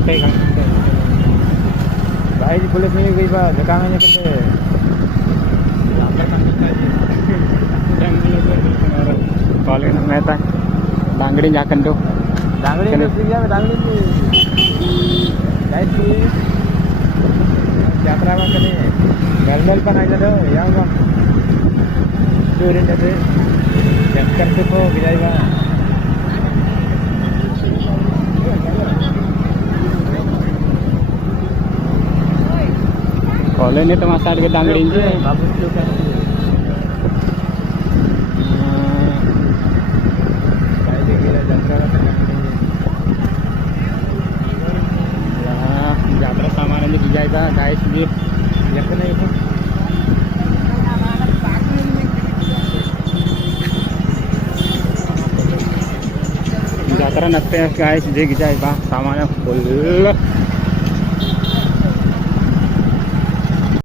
काय काय बाहेर पुलिस नाही गई बा जकांगे के कॉलेज में था डांगड़ी जाकर दो डांगड़ी में फ्रीया में डांगड़ी की गाइस की यात्रा में कने मेलमेल पण आइला दो या बा स्टूडेंट है जब करते को गिराएगा कॉलेज ने तो मसाल के डांगड़ी जी बाबू जो का यात्रा सामान दी जाएगा गाइस भी यात्रा नसते गाइस दिख जाएगा सामान फुल